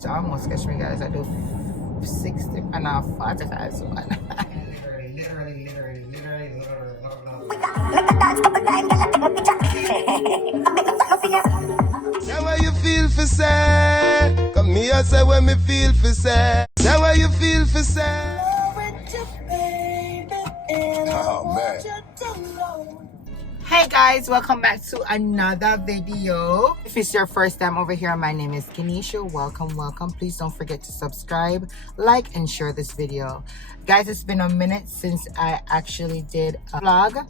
It's almost catch me, guys. I do 60 and a 45 so Say what you feel for say. Come here, say what me feel for say. Say what you feel for say. Oh man. Hey guys, welcome back to another video. If it's your first time over here, my name is Keneisha. Welcome. Please don't forget to subscribe, like, and share this video. Guys, it's been a minute since I actually did a vlog,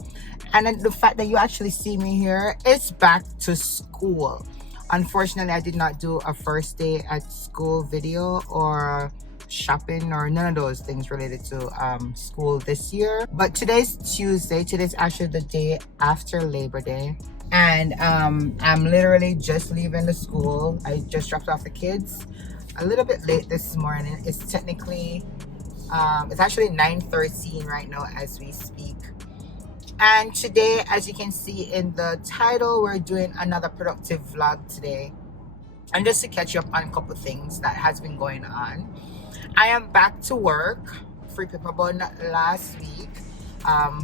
and then the fact that you actually see me here, it's back to school. Unfortunately, I did not do a first day at school video or shopping or none of those things related to school this year. But today's Tuesday. Today's actually the day after Labor Day, and I'm literally just leaving the school. I just dropped off the kids a little bit late this morning. It's technically it's actually 9:13 right now as we speak. And today, as you can see in the title, we're doing another productive vlog today, and just to catch you up on a couple things that has been going on. I am back to work. Free paper bun last week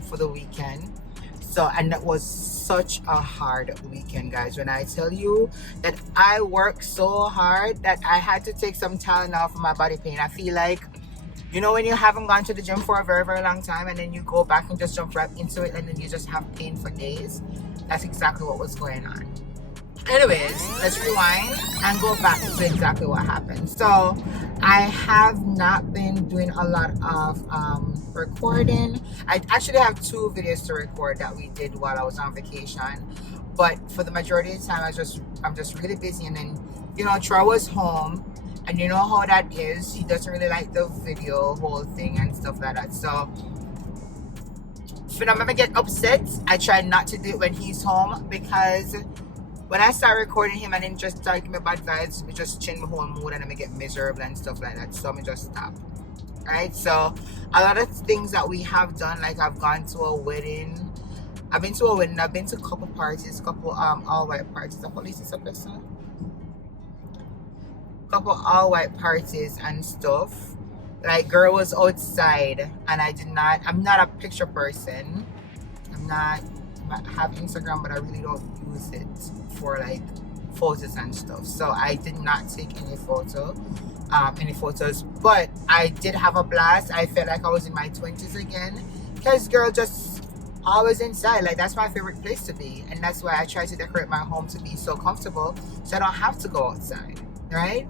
for the weekend. So, and that was such a hard weekend, guys. When I tell you that I worked so hard that I had to take some Tylenol for my body pain. I feel like, you know, when you haven't gone to the gym for a very, very long time and then you go back and just jump right into it and then you just have pain for days. That's exactly what was going on. Anyways, let's rewind and go back to exactly what happened. So I have not been doing a lot of recording. I actually have 2 videos to record that we did while I was on vacation, but for the majority of the time I'm just really busy. And then, you know, Troy was home, and you know how that is. He doesn't really like the video whole thing and stuff like that. So if I'm ever get upset, I try not to do it when he's home, because when I start recording him and then just start giving me bad vibes, me just change my whole mood and I get miserable and stuff like that. So I just stop. Right? So a lot of things that we have done, like I've gone to a wedding. I've been to a wedding. I've been to a couple parties, couple all-white parties. The police is up there, so couple all-white parties and stuff. Like, girl was outside, and I'm not a picture person. I have Instagram, but I really don't use it for like photos and stuff. So I did not take any photos, but I did have a blast. I felt like I was in my 20s again, because girl, just always inside. Like, that's my favorite place to be, and that's why I try to decorate my home to be so comfortable, so I don't have to go outside, right?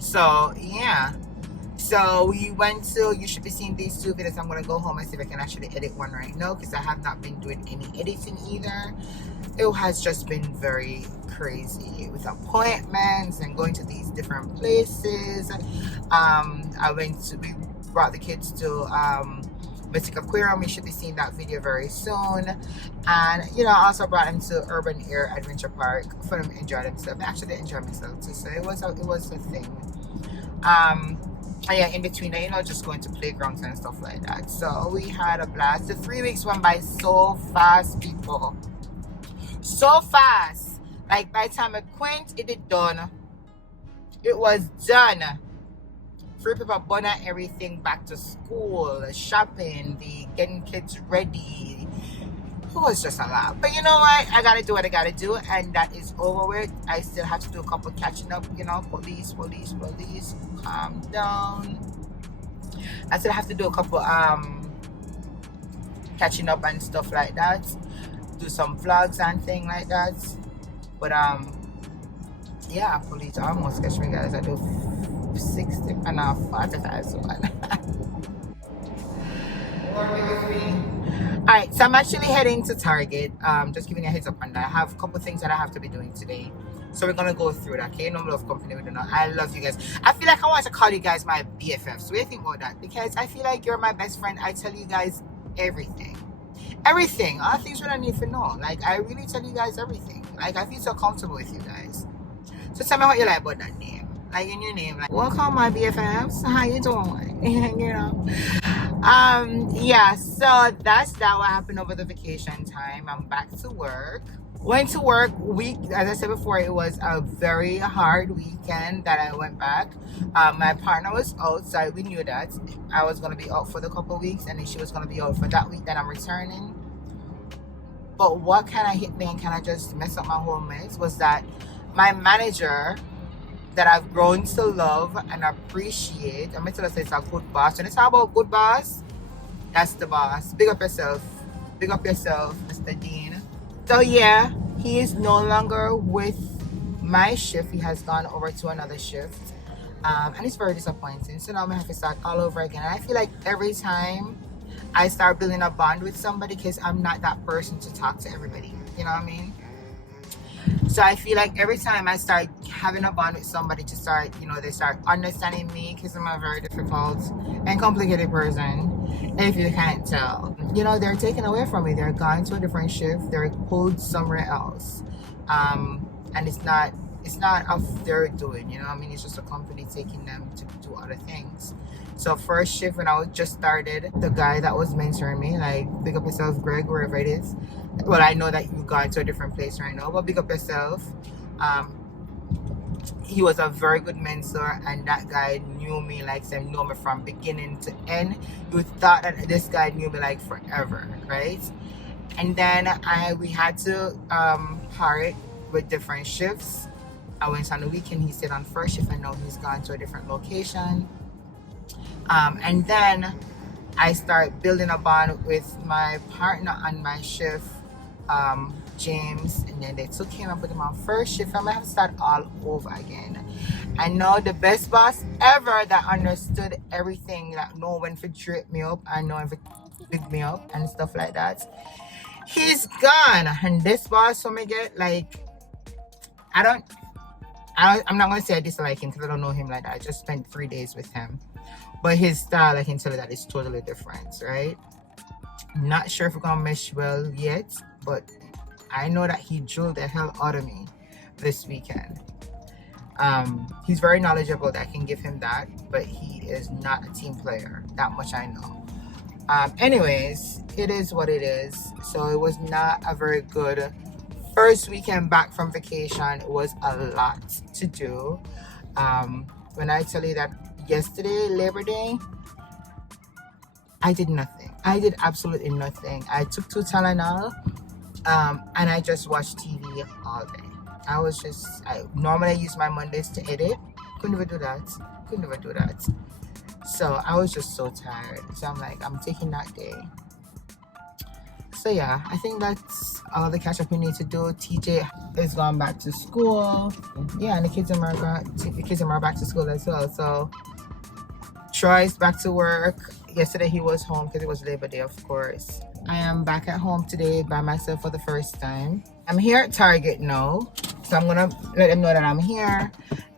So yeah. So we went to, you should be seeing these 2 videos. I'm going to go home and see if I can actually edit one right now, because I have not been doing any editing either. It has just been very crazy with appointments and going to these different places. We brought the kids to Mystic Aquarium. You should be seeing that video very soon. And, you know, I also brought them to Urban Air Adventure Park for them to enjoy themselves. I actually enjoyed myself too, so it was a thing. Yeah, in between, you know, just going to playgrounds and stuff like that. So we had a blast. The 3 weeks went by so fast, people. So fast. Like, by the time I quit, it is done. It was done. Free paper bun and everything, back to school, shopping, the getting kids ready. It was just a lot. But you know what? I gotta do what I gotta do, and that is over with. I still have to do a couple catching up, you know, police, calm down. I still have to do a couple catching up and stuff like that. Do some vlogs and things like that. But yeah, police almost catch me, guys. I do 60 and a 45 so Alright, so I'm actually heading to Target. Just giving you a heads up on that. I have a couple things that I have to be doing today, so we're gonna go through that. Okay, no love company, we do not. I love you guys. I feel like I want to call you guys my BFFs. What do you think about that? Because I feel like you're my best friend. I tell you guys everything, all things that I need to know. Like, I really tell you guys everything. Like, I feel so comfortable with you guys. So tell me what you like about that name. Like, in your name, like, welcome my BFFs. How you doing? You know. Yeah, so that's what happened over the vacation time. I'm back to work. Went to work week, as I said before, it was a very hard weekend that I went back. My partner was out, so we knew that I was going to be out for the couple of weeks, and then she was going to be out for that week that I'm returning. But what kind of hit me and kind of just messed up my whole mess was that my manager that I've grown to love and appreciate, I'm going to say it's a good boss. When it's all about good boss, that's the boss. Big up yourself. Big up yourself, Mr. Dean. So yeah, he is no longer with my shift. He has gone over to another shift. And it's very disappointing. So now I'm gonna have to start all over again. And I feel like every time I start building a bond with somebody, because I'm not that person to talk to everybody. You know what I mean? So I feel like every time I start having a bond with somebody to start, they start understanding me, because I'm a very difficult and complicated person, if you can't tell. They're taken away from me. They're gone to a different shift. They're pulled somewhere else. And it's not of their doing, it's just a company taking them to do other things. So first shift, when I was just started, the guy that was mentoring me, like, big up yourself, Greg, wherever it is. Well, I know that you've gone to a different place right now, but big up yourself. He was a very good mentor, and that guy knew me like say know me from beginning to end. You thought that this guy knew me like forever, right? And then we had to part with different shifts. I went on the weekend, he stayed on first shift, and now he's gone to a different location. And then I start building a bond with my partner on my shift, James, and then they took him and put him on first shift. I'm gonna have to start all over again. I know the best boss ever that understood everything, that know when to drip me up and know when to pick me up and stuff like that. He's gone, and this boss for me get like, I'm not gonna say I dislike him because I don't know him like that. I just spent 3 days with him, but his style, I can tell you that is totally different, right? Not sure if we're gonna mesh well yet, but I know that he drilled the hell out of me this weekend. He's very knowledgeable, that I can give him that, but he is not a team player. That much I know. Anyways, it is what it is. So it was not a very good first weekend back from vacation. It was a lot to do. When I tell you that yesterday, Labor Day, I did nothing. I did absolutely nothing. I took 2 Tylenol, and I just watched TV all day. I normally use my Mondays to edit. Couldn't even do that. So I was just so tired. So I'm like, I'm taking that day. So yeah, I think that's all the catch up we need to do. TJ is gone back to school. Yeah, and the kids are back to school as well. So Troy's back to work. Yesterday he was home because it was Labor Day, of course. I am back at home today by myself for the first time. I'm here at Target now, so I'm gonna let them know that I'm here,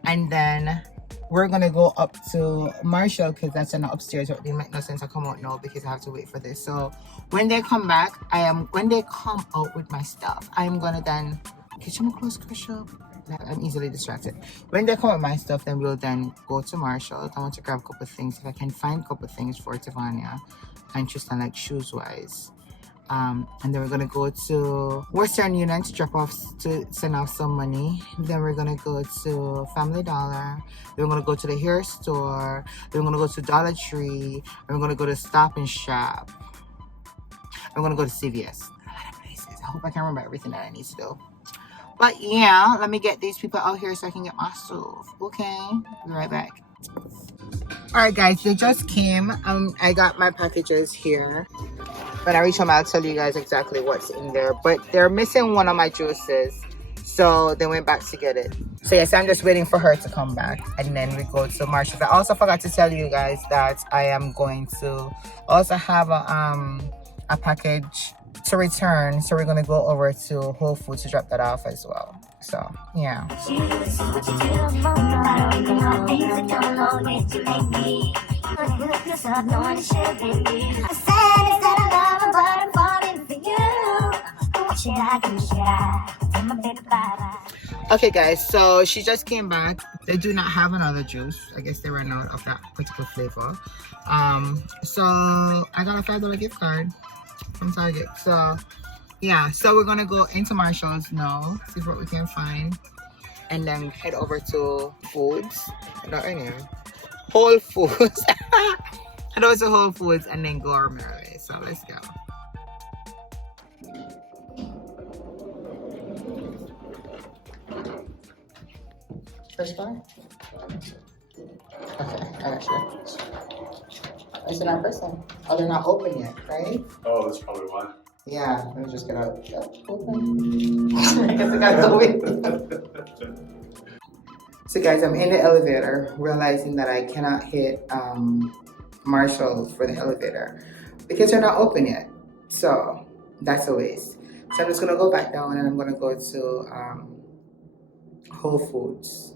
and then we're gonna go up to Marshall because that's in the upstairs. It didn't make no sense to come out now because I have to wait for this. So when they come back, when they come out with my stuff, I'm gonna then kitchen close, Krisha. I'm easily distracted. When they come with my stuff, then we'll then go to Marshall. I want to grab a couple of things if I can find a couple of things for Tivania and Tristan, like shoes wise. And then we're gonna go to Western Union to send off some money. Then we're gonna go to Family Dollar. Then we're gonna go to the hair store. Then we're gonna go to Dollar Tree. And we're gonna go to Stop and Shop. I'm gonna go to CVS. A lot of places. I hope I can remember everything that I need to do. But yeah, let me get these people out here so I can get my stuff. Okay, be right back. All right, guys, they just came. I got my packages here. When I reach home, I'll tell you guys exactly what's in there. But they're missing one of my juices, so they went back to get it. So yes, I'm just waiting for her to come back, and then we go to Marshall's. I also forgot to tell you guys that I am going to also have a package to return, so we're gonna go over to Whole Foods to drop that off as well. So yeah. Okay guys, so she just came back. They do not have another juice. I guess they ran out of that particular flavor. So I got a $5 gift card from Target. So Yeah, so we're gonna go into Marshall's now, see what we can find, and then head over to Foods. Not any Whole Foods. Head over to Whole Foods and then Gourmet. So let's go. First bar? Okay, I got you. Is it not first one? Oh, they're not open yet, right? Oh, that's probably why. Yeah, let me just get out. Open. I guess I gotta go in. So guys, I'm in the elevator, realizing that I cannot hit Marshall for the elevator because they're not open yet. So that's a waste. So I'm just gonna go back down and I'm gonna go to Whole Foods.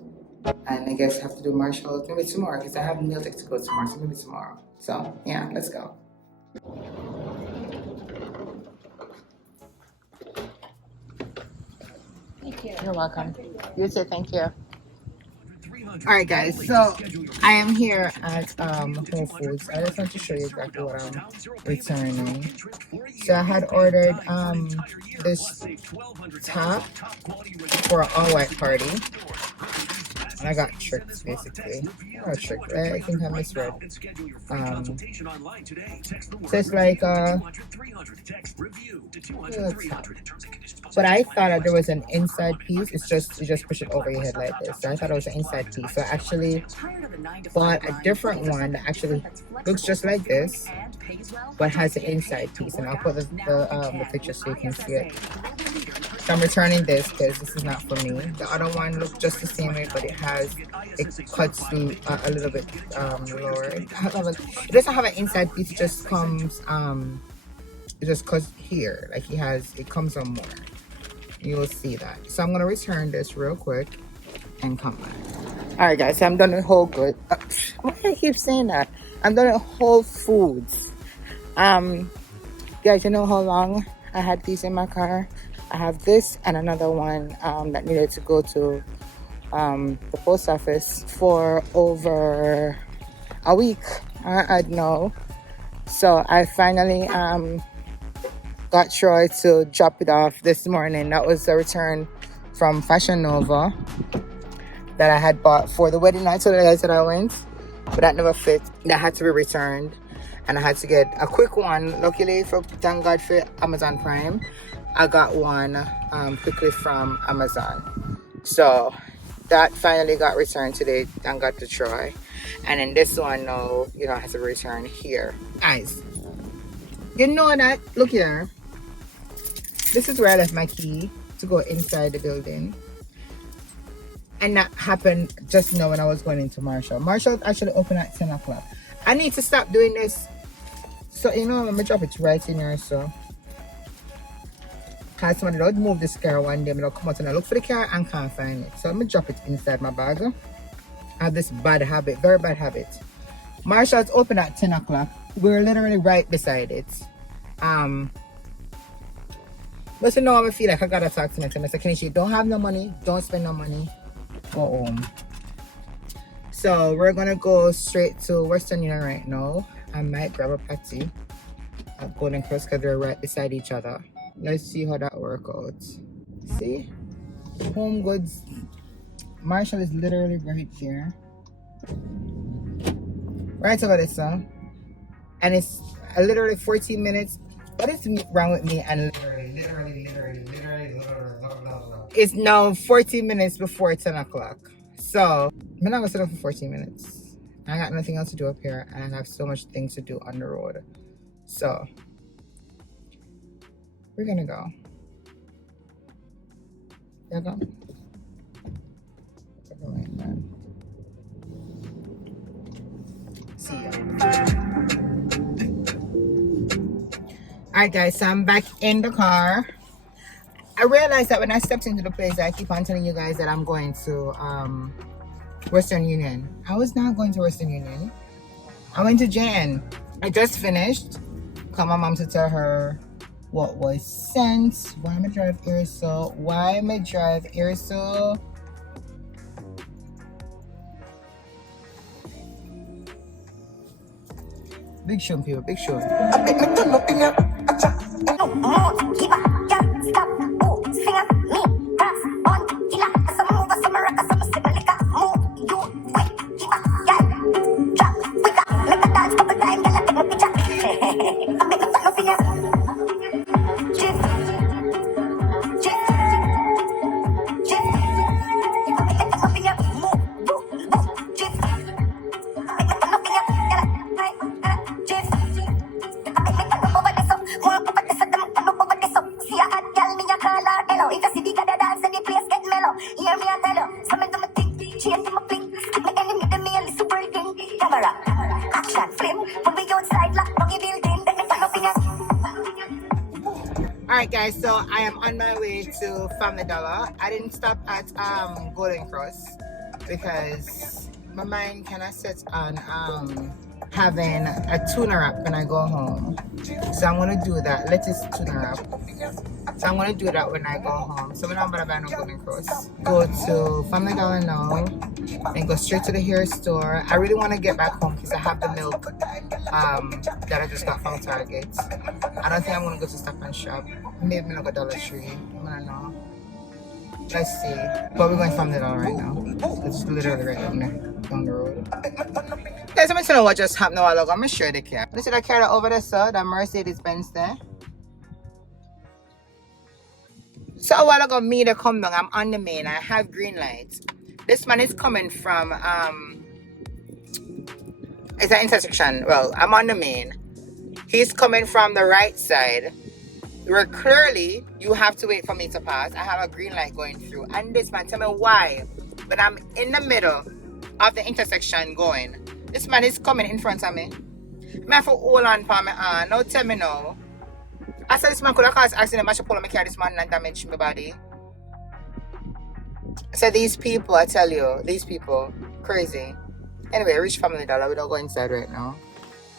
And I guess I have to do Marshall maybe tomorrow because I have meal tickets to go tomorrow, so maybe tomorrow. So yeah, let's go. Thank you. You're welcome. You say thank you. All right, guys. So I am here at Whole Foods. I just want to show you exactly what I'm returning. So I had ordered this top for an all-white party, and I got tricked basically. I got tricked. I think I misread. So it's like but I thought that there was an inside piece. It's just you just push it over your head like this. So I thought it was an inside piece. So I actually bought a different one that actually looks just like this, but has an inside piece. And I'll put the picture so you can see it. So I'm returning this because this is not for me. The other one looks just the same way, but it cuts a little bit lower. It doesn't have an inside piece. It just comes it just cuts here. Like it comes on more. You will see that. So I'm gonna return this real quick and come back. All right, guys. So I'm done with Whole Goods. Why do I keep saying that? I'm done with Whole Foods. Guys, you know how long I had these in my car? I have this and another one that needed to go to the post office for over a week. I know. So I finally got Troy to drop it off this morning. That was a return from Fashion Nova that I had bought for the wedding night. So the guys that I went, but that never fit. That had to be returned, and I had to get a quick one. Luckily, thank God for Amazon Prime, I got one quickly from Amazon. So that finally got returned today. Thank God to Troy. And then this one, no, I have to return here. Guys, you know that? Look here. This is where I left my key to go inside the building. And that happened just now when I was going into Marshall. Marshall actually opened at 10 o'clock. I need to stop doing this. So, I'm going to drop it right in here. So, because somebody would move this car one day, I'll come out and I look for the car and can't find it. So, I'm going to drop it inside my bag. I have this bad habit, very bad habit. Marshall's open at 10 o'clock. We're literally right beside it. But you know, I feel like I gotta talk to myself. I said, Keneisha, you don't have no money, don't spend no money, go home. So we're gonna go straight to Western Union right now. I might grab a patty at Golden Cross because they're right beside each other. Let's see how that works out. See? Home Goods. Marshall is literally right here. Right over this, huh? And it's literally 14 minutes. What is wrong with me? And literally. It's now 14 minutes before 10 o'clock. So, I'm not gonna sit up for 14 minutes. I got nothing else to do up here, and I have so much things to do on the road. So, we're gonna go. Yeah, go. See ya. Alright guys, so I'm back in the car. I realized that when I stepped into the place, I keep on telling you guys that I'm going to Western Union. I was not going to Western Union. I went to Jan. I just finished. Called my mom to tell her what was sent. Why am I drive here so? Big show, people, big show. camera. Action film. Pag may outside lock, building. Alright guys, so I am on my way to Family Dollar. I didn't stop at Golden Cross because my mind kind of sets on having a tuna wrap when I go home. So I'm gonna do that. Lettuce tuna wrap. So I'm gonna do that when I go home. So we're not gonna buy no Golden Cross. Go to Family Dollar now and go straight to the hair store. I really want to get back home because I have the milk that I just got from Target. I don't think I'm gonna go to Stop and Shop. Maybe like a Dollar Tree. I don't know. Let's see. But we're going Family Dollar right now. It's literally right down the road. Guys, I'm gonna know what just happened a while ago. I'm gonna show the car. You see that car over there, sir? That Mercedes Benz there. So a while ago, me to come down. I'm on the main. I have green lights. This man is coming from it's an intersection. Well, I'm on the main. He's coming from the right side. Where clearly you have to wait for me to pass. I have a green light going through. And this man, tell me why. But I'm in the middle of the intersection going. This man is coming in front of me. I have to hold on for me. Now tell me now. I said this man could have caused accident. I should pull on my car this man and damage my body. So these people, I tell you, these people, crazy. Anyway, reach Family Dollar. We don't go inside right now.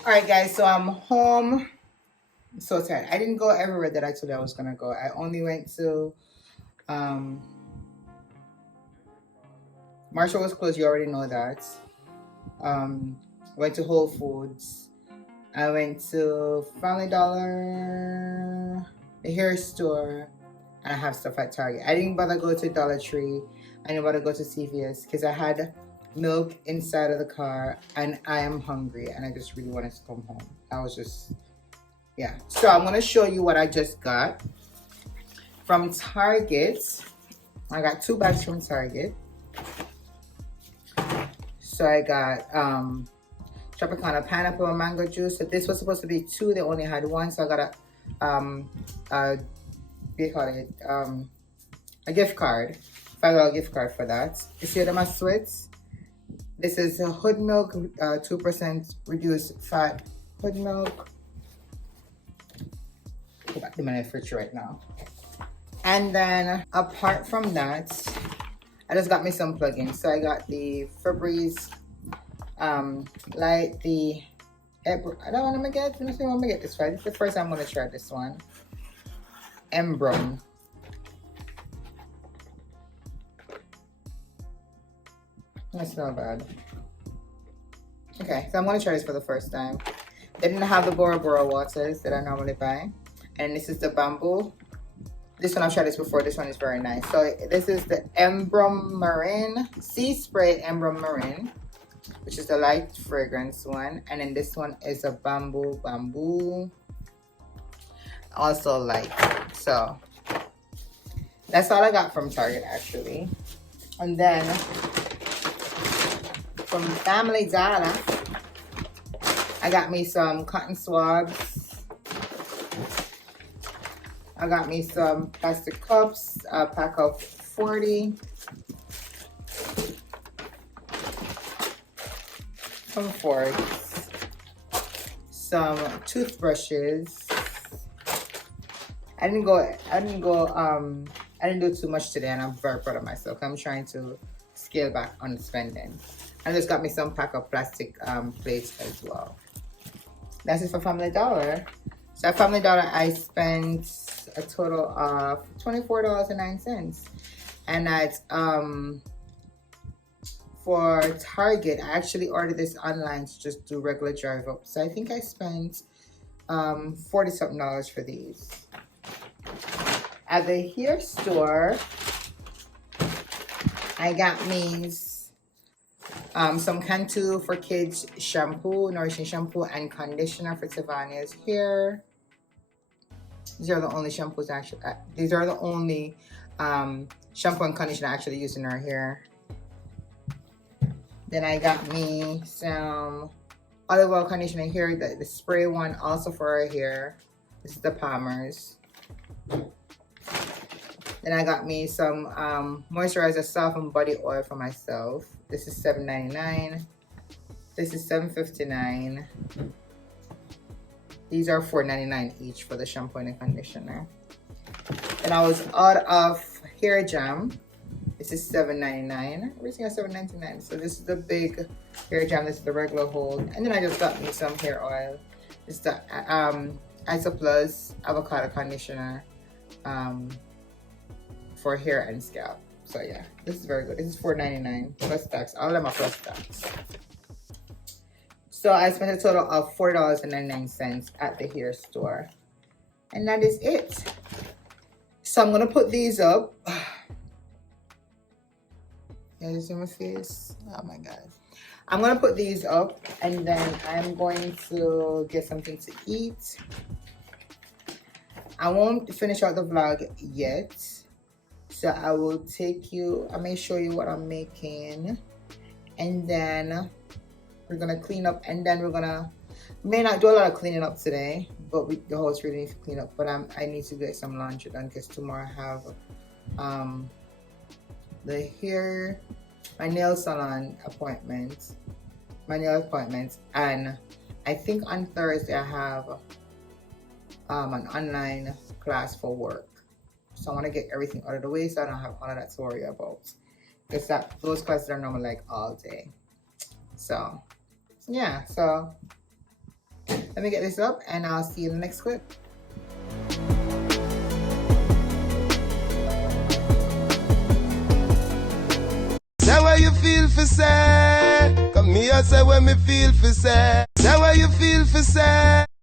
Alright guys, so I'm home. I'm so tired. I didn't go everywhere that I told you I was gonna go. I only went to Marshall was closed, you already know that. Went to Whole Foods. I went to Family Dollar, the hair store, and I have stuff at Target. I didn't bother go to Dollar Tree. I didn't bother go to CVS because I had milk inside of the car and I am hungry and I just really wanted to come home. I was just, yeah. So I'm gonna show you what I just got from Target. I got 2 bags from Target. So I got Tropicana pineapple and mango juice. So this was supposed to be 2. They only had 1. So I got what do you call it? A gift card, $5 gift card for that. You see them as sweets. This is a hood milk, 2% reduced fat hood milk. Go back to my fridge right now. And then apart from that, I just got me some plugins. So I got the Febreze light, the I don't want to get. Let me see. I want to get this right. This is the first time I'm going to try this one. Embrum. That's not bad. Okay, so I'm going to try this for the first time. They didn't have the Bora Bora waters that I normally buy. And this is the bamboo. This one I've tried this before. This one is very nice. So this is the Embrum Marine Sea Spray Embrum Marine, which is the light fragrance one. And then this one is a bamboo, also light. So that's all I got from Target actually. And then from Family Dollar, I got me some cotton swabs. I got me some plastic cups, a pack of 40. Some forks, some toothbrushes. I didn't do too much today and I'm very proud of myself. I'm trying to scale back on spending. I just got me some pack of plastic plates as well. That's it for Family Dollar. So at Family Dollar, I spent a total of $24.09. And at for Target, I actually ordered this online to just do regular drive up. So I think I spent $40-something for these. At the hair store, I got me some Cantu for Kids shampoo, nourishing shampoo, and conditioner for Savannah's hair. These are the only shampoos actually. These are the only shampoo and conditioner I actually use in her hair. Then I got me some olive oil conditioner here, the spray one, also for her hair. This is the Palmer's. Then I got me some moisturizer soft and body oil for myself. This is $7.99. This is $7.59. These are $4.99 each for the shampoo and the conditioner. And I was out of hair jam. This is $7.99. Everything is $7.99. So this is the big hair jam. This is the regular hold. And then I just got me some hair oil. It's the Isoplus avocado conditioner for hair and scalp. So yeah, this is very good. This is $4.99 plus tax. All of them are plus tax. So I spent a total of $4.99 at the hair store. And that is it. So I'm gonna put these up. Yeah, you see my face? Oh my god. I'm gonna put these up and then I'm going to get something to eat. I won't finish out the vlog yet. So I will take you, I may show you what I'm making. And then we're gonna clean up, and then we're gonna, may not do a lot of cleaning up today, but the house really needs to clean up. But I need to get some laundry done because tomorrow I have the hair, my nail salon appointment, and I think on Thursday I have an online class for work. So I want to get everything out of the way so I don't have all of that to worry about, because those classes are normally like all day. So yeah, so let me get this up and I'll see you in the next clip. Say what you feel for say. Come here, say what me feel for say. Say what you feel for say.